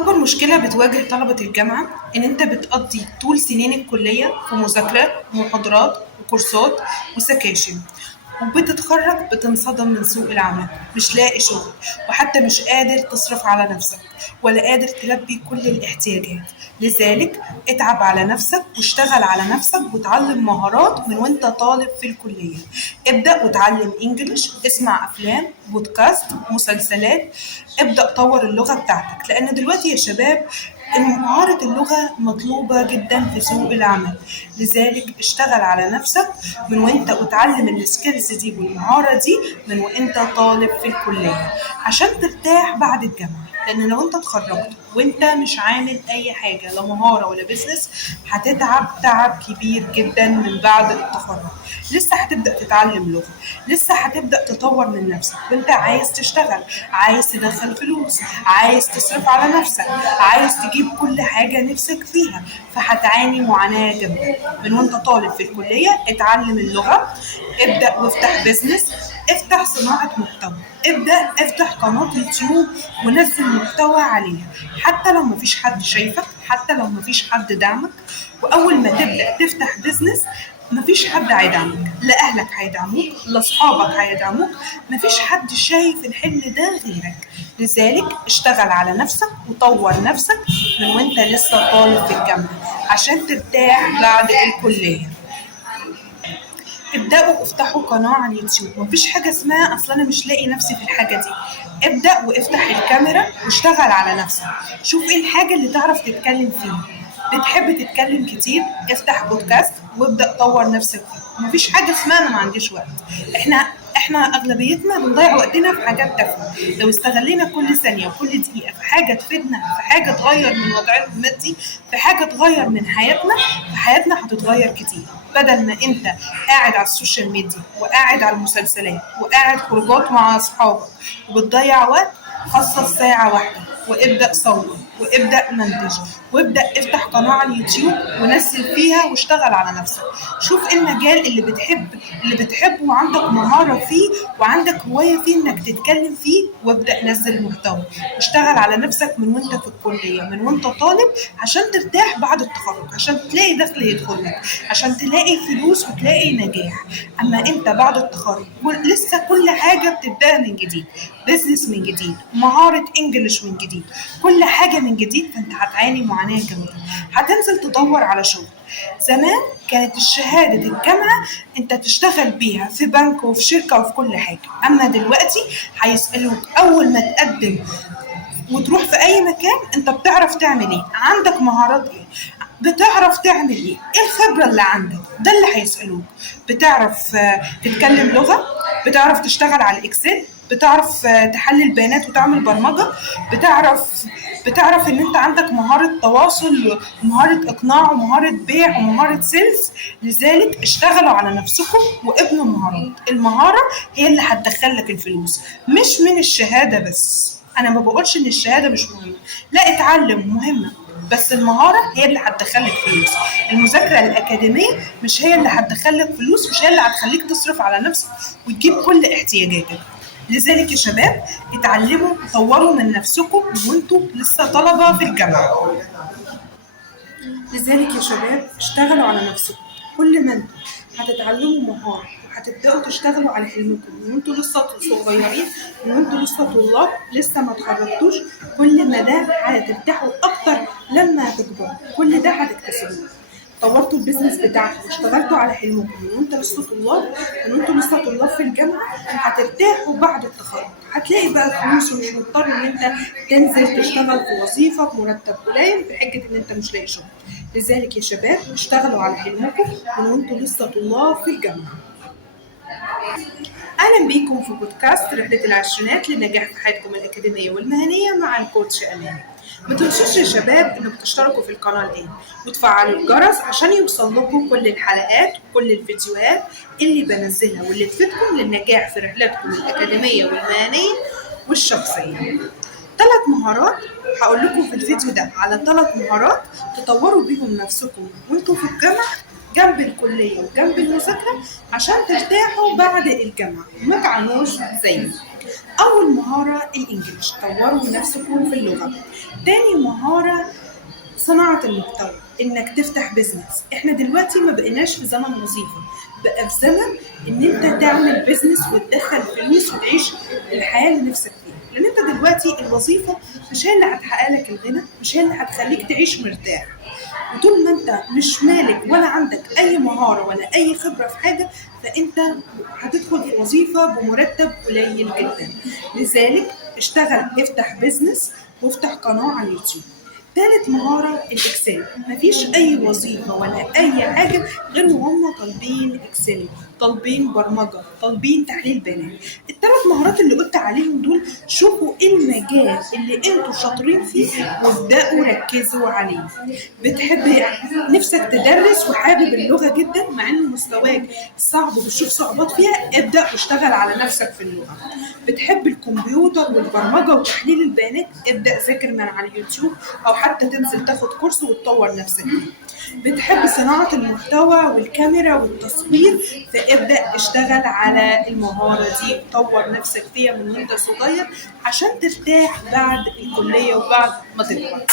أكبر مشكلة بتواجه طلبة الجامعة إن أنت بتقضي طول سنين الكلية في مذاكرة ومحاضرات وكورسات وسكاشن، وبتتخرج بتنصدم من سوق العمل، مش لاقي شغل، وحتى مش قادر تصرف على نفسك ولا قادر تلبي كل الاحتياجات. لذلك اتعب على نفسك واشتغل على نفسك وتعلم مهارات من وانت طالب في الكلية. ابدأ وتعلم انجليش، اسمع افلام، بودكاست، مسلسلات. ابدأ طور اللغة بتاعتك، لان دلوقتي يا شباب إن مهارة اللغة مطلوبة جدا في سوق العمل. لذلك اشتغل على نفسك من وانت وتعلم السكيلز دي والمهارة دي من وانت طالب في الكلية عشان ترتاح بعد الجامعة. لأن لو انت اتخرجت وانت مش عامل أي حاجة، لا مهارة ولا بيزنس، هتتعب تعب كبير جدا من بعد التخرج. لسه هتبدأ تتعلم لغة، لسه هتبدأ تطور من نفسك، وانت عايز تشتغل، عايز تدخل فلوس، عايز تصرف على نفسك، عايز تجيب كل حاجة نفسك فيها. فهتعاني معاناة جدا. من وانت طالب في الكلية اتعلم اللغة، ابدأ وافتح بيزنس، افتح صناعة محتوى، ابدأ افتح قناة يوتيوب ونزل محتوى عليها. حتى لو مفيش حد شايفك، حتى لو مفيش حد دعمك. وأول ما تبدأ تفتح بيزنس مفيش حد هيدعمك، لا أهلك هيدعموك، لا أصحابك هيدعموك، مفيش حد شايف الحلم ده غيرك. لذلك اشتغل على نفسك وطور نفسك من وانت لسه طالب في الجامعة عشان ترتاح بعد الكلية. ابدأوا افتحوا قناة على اليوتيوب، مفيش حاجة اسمها أصل أنا مش لاقي نفسي في الحاجة دي. ابدأ وافتح الكاميرا واشتغل على نفسك. شوف ايه الحاجة اللي تعرف تتكلم فيها. بتحب تتكلم كتير، افتح بودكاست وابدأ طور نفسك فيه. مفيش حاجة اسمها أنا ما عنديش وقت. احنا اغلبيتنا بنضيع وقتنا في حاجات تافهه. لو استغلينا كل ثانيه وكل دقيقه في حاجه تفيدنا، في حاجه تغير من وضعنا المادي، في حاجه تغير من حياتنا، في حياتنا هتتغير كتير. بدل ما انت قاعد على السوشيال ميديا وقاعد على المسلسلات وقاعد خروجات مع اصحابك وبتضيع وقت، خصص ساعه واحده وابدأ صور وابدأ منتج وابدأ افتح قناة على اليوتيوب ونزل فيها واشتغل على نفسك. شوف ايه المجال اللي بتحبه وعندك مهارة فيه وعندك هواية فيه انك تتكلم فيه، وابدأ نزل محتوى واشتغل على نفسك من وانت في الكلية، من وانت طالب، عشان ترتاح بعد التخرج، عشان تلاقي دخل يدخلك، عشان تلاقي فلوس وتلاقي نجاح. اما انت بعد التخرج لسه كل حاجة بتبدأ من جديد، بيزنس من جديد، مهارة انجليش من جديد، كل حاجة من جديد. فانت هتعاني معاناة جامدة، هتنزل تدور على شغل. زمان كانت الشهادة الجامعة انت تشتغل بيها في بنك وفي شركة وفي كل حاجة. اما دلوقتي هيسألوك اول ما تقدم وتروح في اي مكان انت بتعرف تعمل ايه، عندك مهارات ايه، بتعرف تعمل ايه الخبرة اللي عندك، ده اللي هيسألوك. بتعرف تتكلم لغة، بتعرف تشتغل على الاكسل، بتعرف تحلل بيانات وتعمل برمجة، بتعرف ان انت عندك مهارة تواصل ومهارة اقناع ومهارة بيع ومهارة سيلز. لذلك اشتغلوا على نفسكم وابنوا مهارات. المهارة هي اللي هتدخلك الفلوس، مش من الشهادة بس. انا ما بقولش ان الشهادة مش مهمة، لا اتعلم مهمة، بس المهارة هي اللي هتدخلك فلوس. المذاكرة الأكاديمية مش هي اللي هتدخلك فلوس، مش هي اللي هتخليك تصرف على نفسك وتجيب كل احتياجاتك. لذلك يا شباب اتعلموا طوروا من نفسكم وانتوا لسه طلبة في الجامعة. لذلك يا شباب اشتغلوا على نفسكم. كل ما انتوا هتتعلموا مهارة وهتبدأوا تشتغلوا على حلمكم من وانتوا لسه صغيرين، من وانتوا لسه طلاب لسه ما اتخرجتوش، كل ما ده هترتاحوا أكتر. لما تكبروا كل ده هتكتسبوه. طورتوا البيزنس بتاعكم واشتغلتوا على حلمكم من وانتوا لسه طلاب، من وانتوا لسه طلاب في الجامعة، هترتاحوا بعد التخرج. هتلاقي بقى فلوس ومش مضطر ان انت تنزل تشتغل في وظيفة بمرتب قليل بحجة ان انت مش لاقي شغل. لذلك يا شباب اشتغلوا على حلمكم من وانتوا لسه طلاب في الجامعة. أهلا بيكم في بودكاست رحلة العشرينات للنجاح في حياتكم الأكاديمية والمهنية مع الكوتش أمان. ما تنسوش يا شباب إنكم تشتركوا في القناة دي وتفعلوا الجرس عشان يوصل لكم كل الحلقات وكل الفيديوهات اللي بنزلها واللي تفيدكم للنجاح في رحلتكم الأكاديمية والمهنية والشخصية. 3 مهارات هقول لكم في الفيديو ده على 3 مهارات تطوروا بيهم نفسكم وانتوا في الجامعة جنب الكلية وجنب المذاكرة عشان ترتاحوا بعد الجامعة ما تعانوش زيي. أول مهارة الإنجليش، طوروا نفسكم في اللغة. تاني مهارة صناعة المحتوى، إنك تفتح بيزنس. إحنا دلوقتي ما بقيناش في زمن وظيفة، بقى في زمن إن أنت تعمل بيزنس وتدخل فلوس وتعيش الحياة اللي نفسك فيها. لأن أنت دلوقتي الوظيفة مش هي اللي هتحقق لك الغنى، مش هي اللي هتخليك تعيش مرتاح. وطول ما انت مش مالك ولا عندك اي مهارة ولا اي خبرة في حاجة، فانت هتدخل في وظيفة بمرتب قليل جدا. لذلك اشتغل، افتح بيزنس وافتح قناة على اليوتيوب. تالت مهارة الإكسل. مفيش أي وظيفة ولا أي حاجة غير وهم طالبين إكسل، طالبين برمجة، طالبين تحليل بيانات. الثلاث مهارات اللي قلت عليهم دول، شوفوا إيه المجال اللي انتوا شاطرين فيه وابدأوا ركزوا عليه. بتحب نفسك تدرس وحابب اللغة جدا مع إن مستواك صعب وبتشوف صعوبات فيها، ابدأ واشتغل على نفسك في اللغة. بتحب الكمبيوتر والبرمجة وتحليل البيانات، ابدأ ذاكر من على اليوتيوب أو حتى تنزل تاخد كورس وتطور نفسك فيه. بتحب صناعة المحتوى والكاميرا والتصوير، فابدأ اشتغل على المهارة دي وطور نفسك فيها من وانت صغير عشان ترتاح بعد الكلية وبعد ما تكبر.